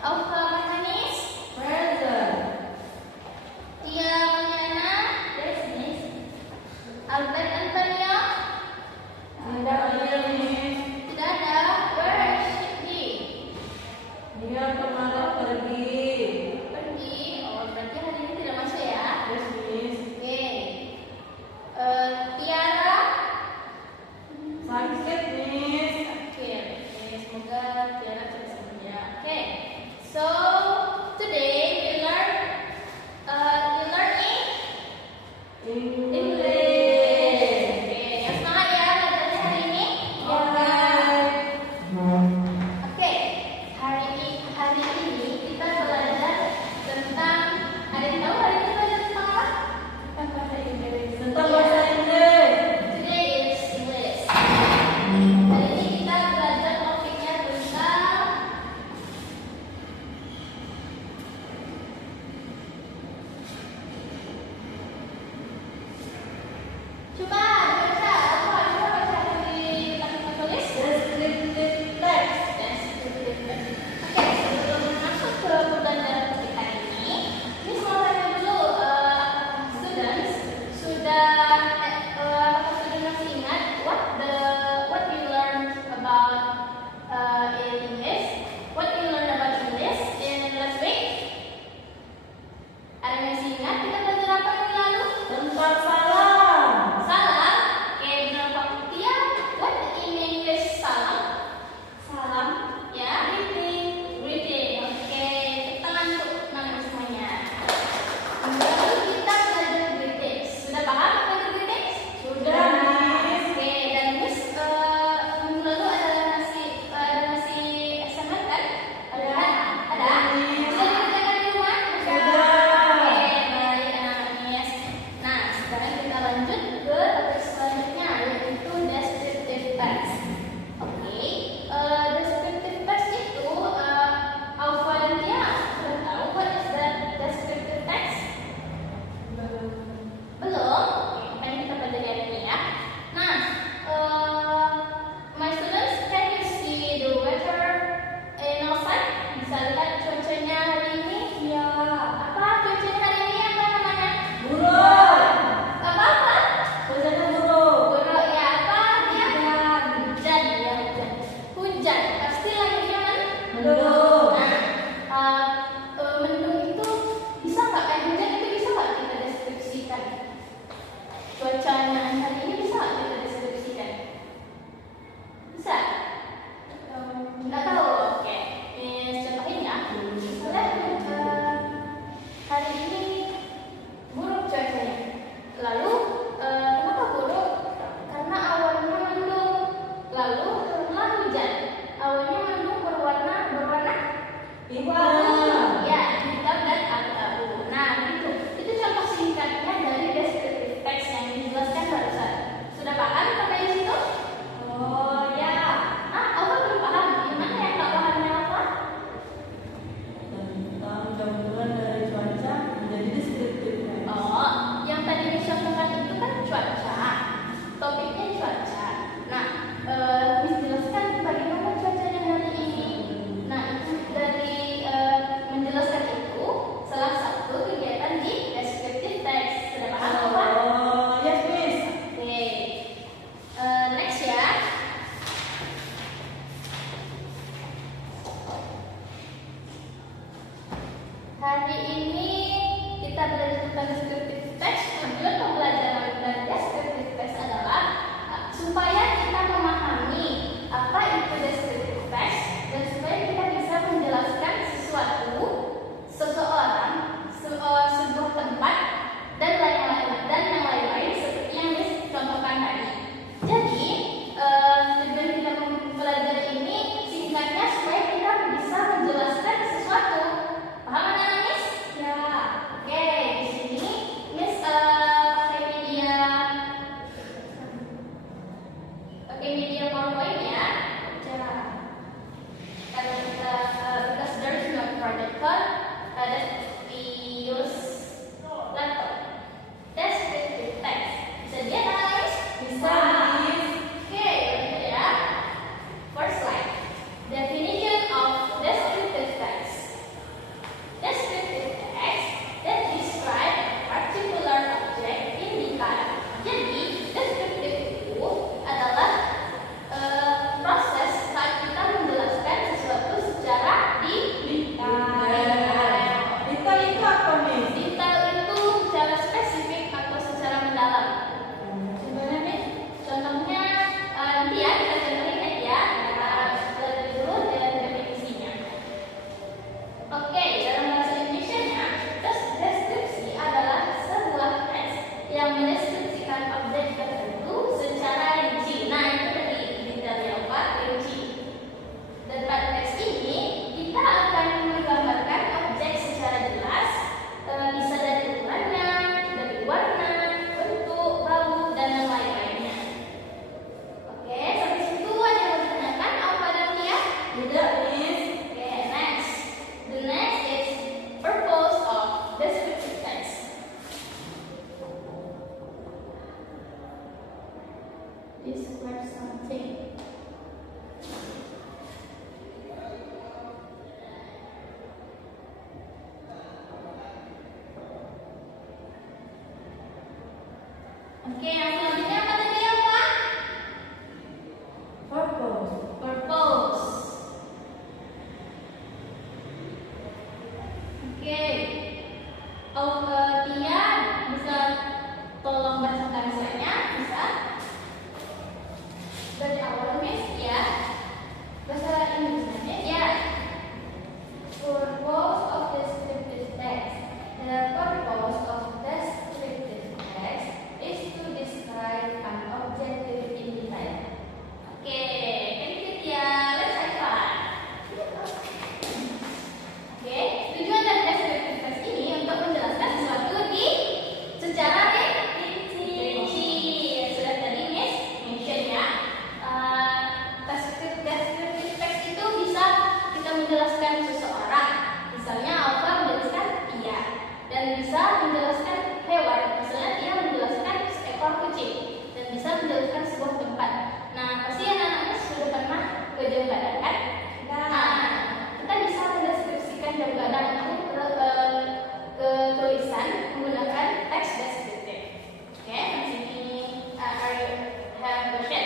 Alfa Manis. Present. Tia Mariana. Present. Albert Antonio. Tidak ada, Miss. Tidak ada. Where is she? Dia kemana pergi? Pergi. Oh, berarti hari ini tidak masuk ya? Yes, Miss. Oke. Tiara. Sakit, Miss. Oke, semoga Tiara cepat sembuh ya. Oke. So today we learn English. Oke, yang semangat ya belajarnya hari ini. Oke, hari ini kita belajar tentang, ada yang tahu hari ini belajar tentang apa? Tentang bahasa Inggris. Today is English. Hari ini kita belajar topiknya tentang coba baca apa? Coba baca di tempat tulis. Descriptive text. Oke, sebelum masuk ke pembelajaran topik hari ini mau tanya dulu, students apakah student masih ingat what you learned about English? What you learned about English in last week? Ada yang masih ingat kita belajar apa minggu lalu? Tentang salam. Salam. Oke, benar Pak Tia. What in English salam? Salam. Ya. Greeting. Oke, tangan untuk teman semuanya. Lalu kita belajar greetings. Sudah paham belajar greetings? Sudah, Miss. Oke, dan Miss minggu lalu ada nasi SMS kan? Ada? Ada? Sudah dikerjakan di rumah? Sudah. Oke, baik anak Miss. Nah, sekarang kita lanjut ke topik selanjutnya, yaitu descriptive text. Oke, descriptive text itu Alfa dan Tia sudah tahu what is that descriptive text? Belum? Oke, makanya kita belajar hari ini ya. Nah, my students, can you see the weather in outside? Bisa lihat cuacanya hari ini? Ya. Apa cuacanya hari ini? Apa namanya? Burung. Apa? Tulisannya burung. Buruk ya, apa dia? Hujan. Hujan ya, hujan. Hujan, pasti lagi gimana? Mendung. Nah, mendung itu bisa nggak? Hujan itu bisa nggak kita deskripsikan? Cuacanya hari ini bisa nggak kita deskripsikan? Bisa? Nggak tahu. Oke, contohin ya. Misalnya hari ini buruk cuacanya. Lalu kenapa buruk? Karena awannya mendung. Lalu turunlah hujan. Awannya mendung berwarna Hitam. ya, hitam dan abu-abu. Nah, gitu. Itu contoh singkatnya dari descriptive text yang dijelaskan barusan. Sudah paham sampai di situ? Oh, ya. Apa belum paham? Gimana yang nggak pahamnya apa? Tentang campuran dari cuaca menjadi descriptive text. Oh, yang tadi dicontohkan itu kan cuaca. Topiknya cuaca. Nah, Miss jelaskan bagaimana cuacanya hari ini. Nah, itu dari menjelaskan itu salah satu kegiatan di descriptive text. Sudah paham apa? Oh, yes, Miss. Oke. Next ya. Hari ini kita belajar tentang descriptive text. Tujuan pembelajaran dari descriptive text adalah supaya kita memahami apa itu descriptive text dan supaya kita bisa menjelaskan sesuatu, seseorang, sebuah tempat dan yang lain-lain seperti yang dicontohkan tadi. Jadi tujuan kita mempelajari ini singkatnya supaya kita bisa menjelaskan sesuatu. Paham anak-anak, Miss? Ya. Oke, di sini menjelaskan seseorang. Misalnya Alfa menjelaskan Tia, dan bisa menjelaskan hewan. Misalnya Tia menjelaskan seekor kucing, dan bisa menjelaskan sebuah tempat. Nah, pasti anak-anaknya sudah pernah ke jam gadang kan? Nah, kita bisa mendeskripsikan jam gadang itu ke tulisan menggunakan teks deskriptif. Oke, di sini are you have question?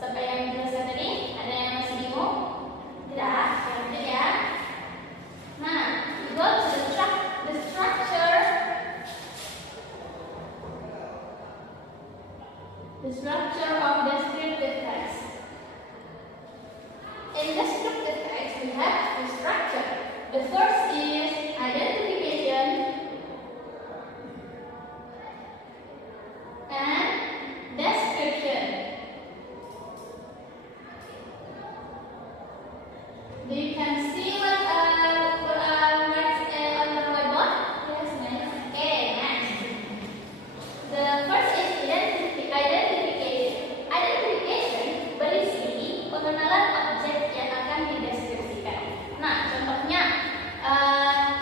Sampai yang dijelaskan tadi, ada yang masih bingung? Tidak, lanjut ya. Nah, go to the structure. The structure of descriptive text. In descriptive text, we have the structure. The first is identification and description. Do you can see what what's on the whiteboard? Yes, ma'am. Okay, next. The first is identification. Identification berisi pengenalan objek yang akan dideskripsikan. Nah, contohnya,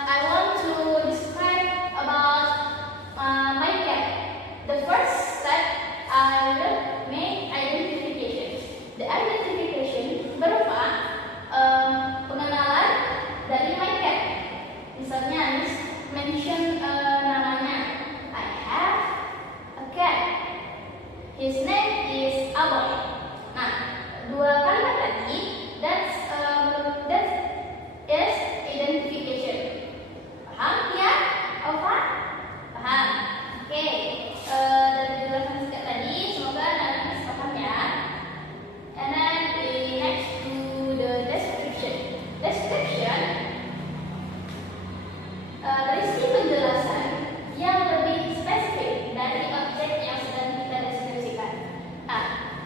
I want to describe about my cat. The first step, I will make identification. The identification berupa pengenalan dari my cat. Misalnya, mention namanya. I have a cat. His name is Aboy. Nah, dua kalimat tadi that is identification. Paham ya? Alfa? Paham. Oke. Dari penjelasan singkat tadi, semoga anak-anak paham ya. And then we next to the description. Description berisi penjelasan yang lebih spesifik dari objek yang sedang kita deskripsikan.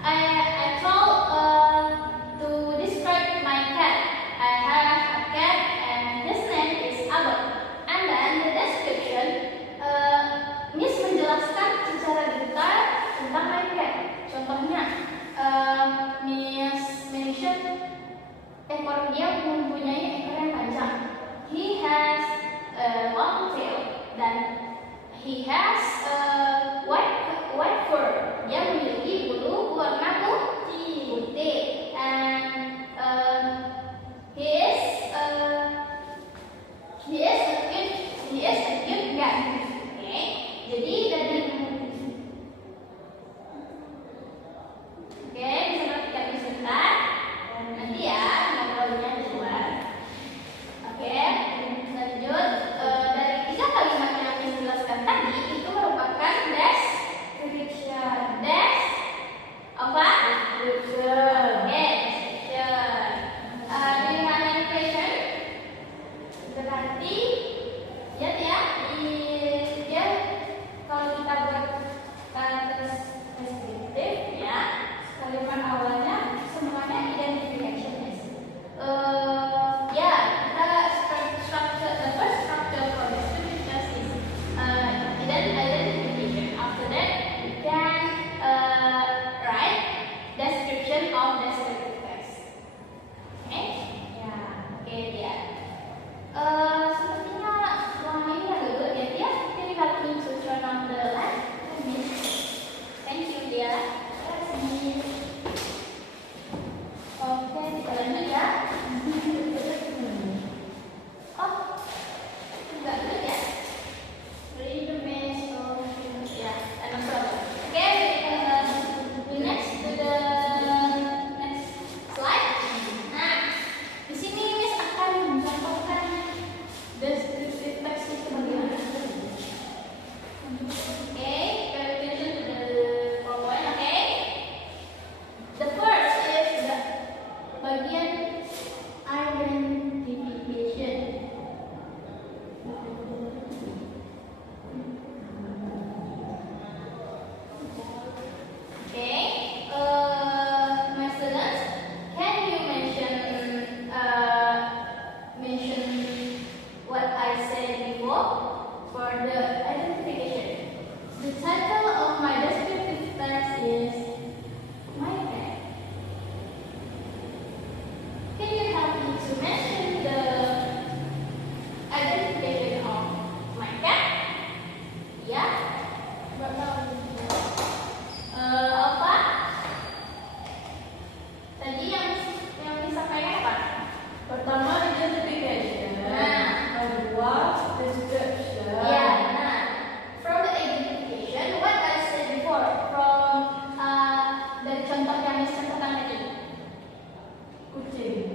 I told to describe my cat. I have a cat and his name is Aboy. And then the description, Miss menjelaskan secara detail tentang my cat. Contohnya, Miss mention ekor dia mempunyai ekor yang panjang. He has a long tail dan he has a white fur. Dia memiliki bulu warna putih. And he is a cute cat. Okay. Jadi dari bisa perhatikan sebentar. Nanti ya ngobrolnya di luar. Oke, lanjut. Dari 3 kalimat yang dijelaskan tadi itu merupakan description.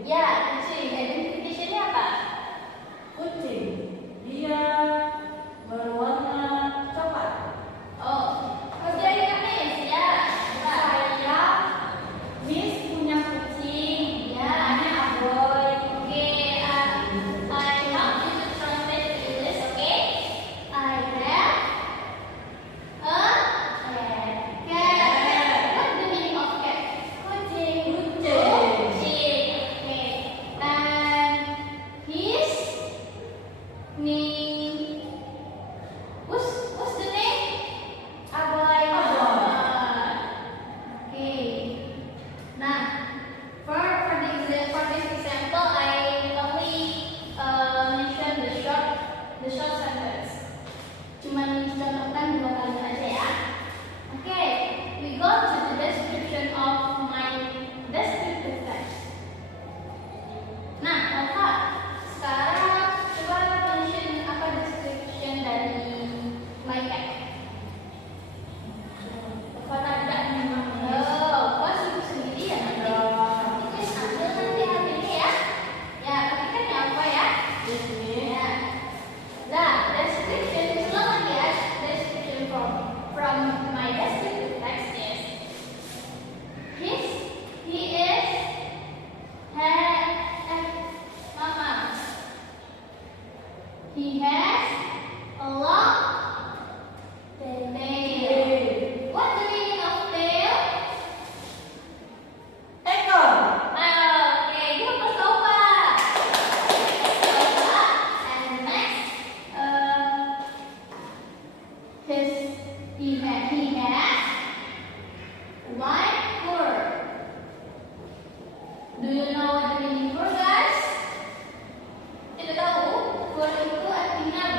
Ya, kucing. Identification-nya apa? Kucing. Dia berwarna coklat. Oh, kerjanya Miss. Ya, coba. Saya Miss punya kucing. Ya, Namanya Aboy. oke. I help you to translate to English. Okay? I have a cat. Cat. What's the meaning of cat? Kucing. Kucing. Kucing. Okay. And his name. What's the name? Aboy. Aboy. Okay. Nah, for this example, I only mention the short sentence. Cuma mencontohkan 2 kalimat aja ya. Okay, we go to the description of my descriptive text. Nah, Alfa, sekarang coba mention apa description dari my cat. Alfa ada memang. Oh, Alfa sendiri ya nanti. Oke, sambil nanti artinya ya. Ya, ketikkan ya Alfa ya. Di sini. Ya. Nah, description selamat ya. Description from my descriptive text is he is mama. He has a long tail. What's the meaning of tail? Ekor. Oke, itu pas coba. Coba. And next, he has white fur. Do you know what the meaning fur, guys? Tidak tahu? Fur itu artinya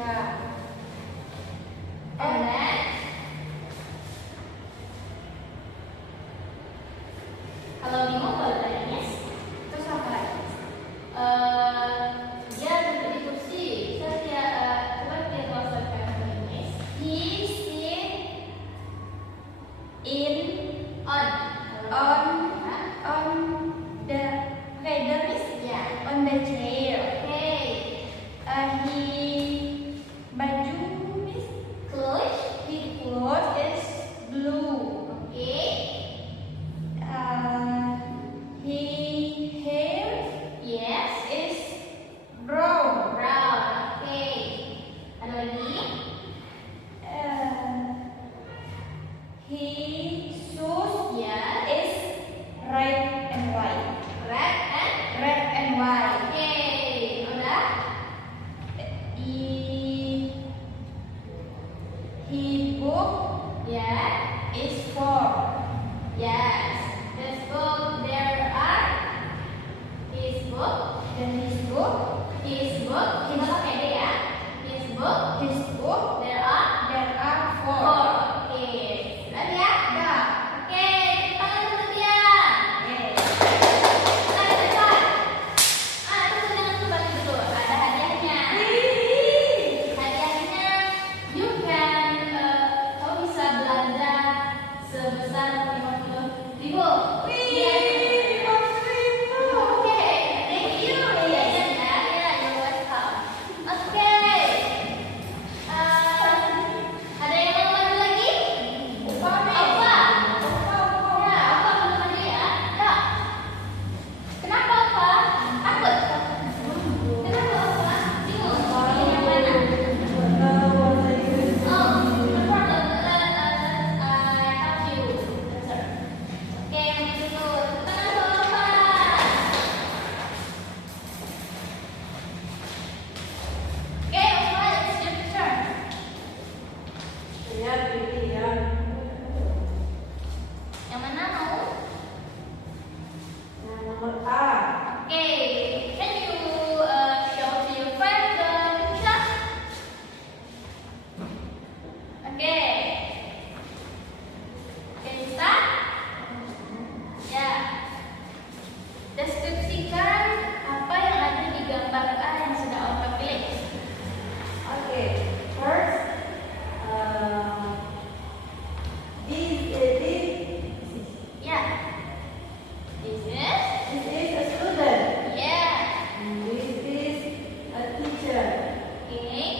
Ya. And then kalau Nemo baru tanya yes. Terus apa lagi? Dia duduk di kursi. Saya coba dia translate English. He sit in on the there is yeah. on the chair. Okay. He baju is Clothes his clothes is blue. okay. His hair Yes. is brown. Brown. Okay. Ada lagi? His shoes Yes. is red and white. Red and Red and white. okay. Udah? His book Yeah. is four. Yes. This book there are his book. Then his book, His book. Kita pakai D ya. His book. There are four. four. Okay. Sudah ya? Dah. Oke. Tangan kemudian. Okay. Tarik depan. Itu jangan kembali dulu. Ada hadiahnya. Hadiahnya you can kamu bisa belanja sebesar 50.000. Oke, thank you. Ya, you're welcome. Oke. Ada yang mau maju lagi? Apa? Ya, apa belum maju ya? Ya. Kenapa apa? Takut? Kenapa apa? Bingung? Pilih yang mana? Oh, no problem. I help you, sir. Oke, maju dulu. Tangan ke atas. Oke, Osman, it's your turn. Saya pilih Yang mana mau? yang nomor A. Okay, can you show to your friend the picture? Okay. Can you start? Ya. Deskripsikan apa yang ada di gambar A yang sudah Olga pilih. Okay, first, Ya. This is? this is a student. Yeah. And this is a teacher. Okay.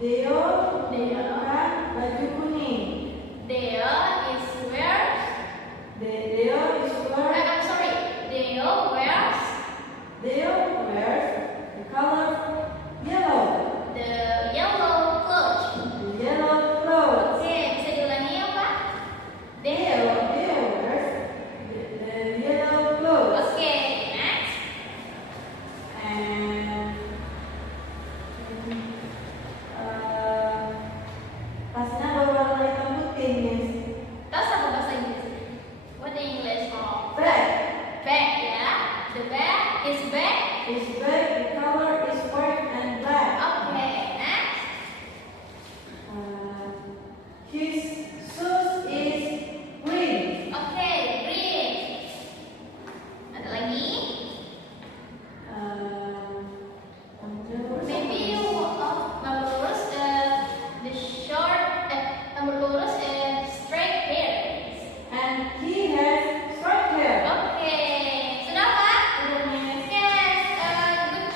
Deo menggunakan baju kuning. Deo is wears. Deo is wearing. I'm sorry. Deo wears Deo wears the color yellow. the yellow clothes. The yellow clothes. Oke, bisa diulangi ya, Pak? Deo. Deo wears the yellow clothes. Oke, next. And tasnya berwarna hitam putih, Miss. Tahu apa bahasa Inggris? What the English called? Black. Bag ya. The bag is bag. His bag, the color is white and black. Oke, next. His shoes is green. Oke, green. Ada lagi? Maybe you nomor lurus the short nomor lurus straight hair. And he has short hair. Oke, sudah Pak? Udah, Miss. Yes, good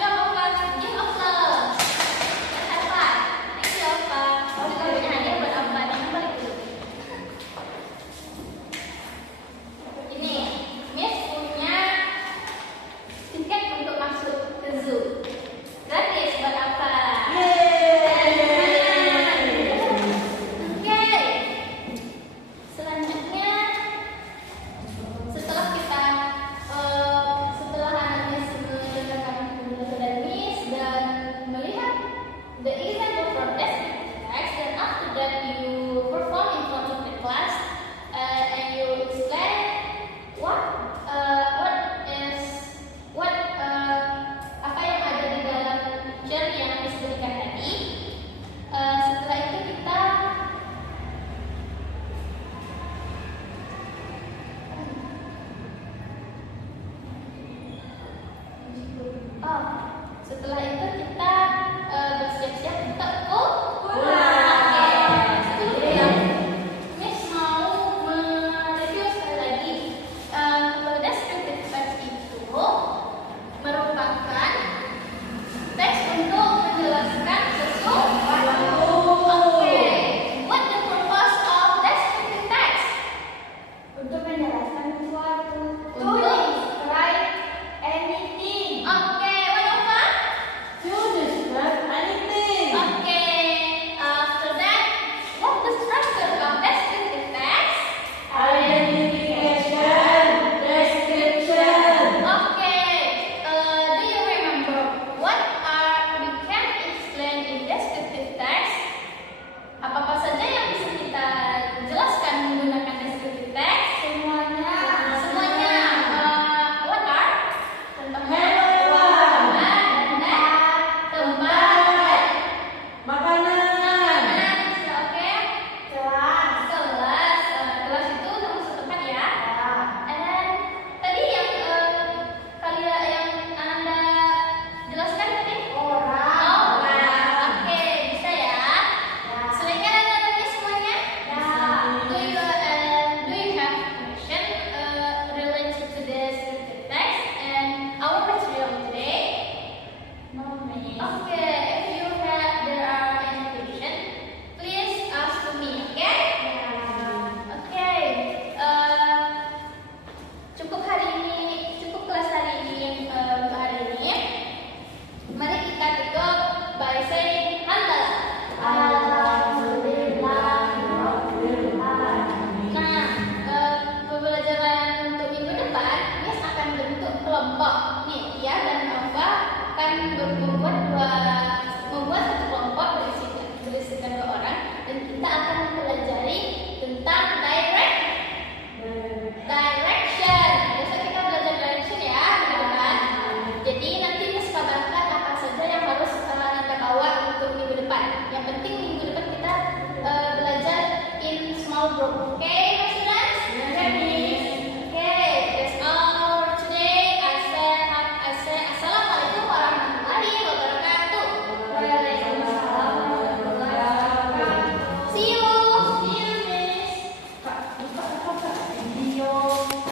Tia dan Nova akan membuat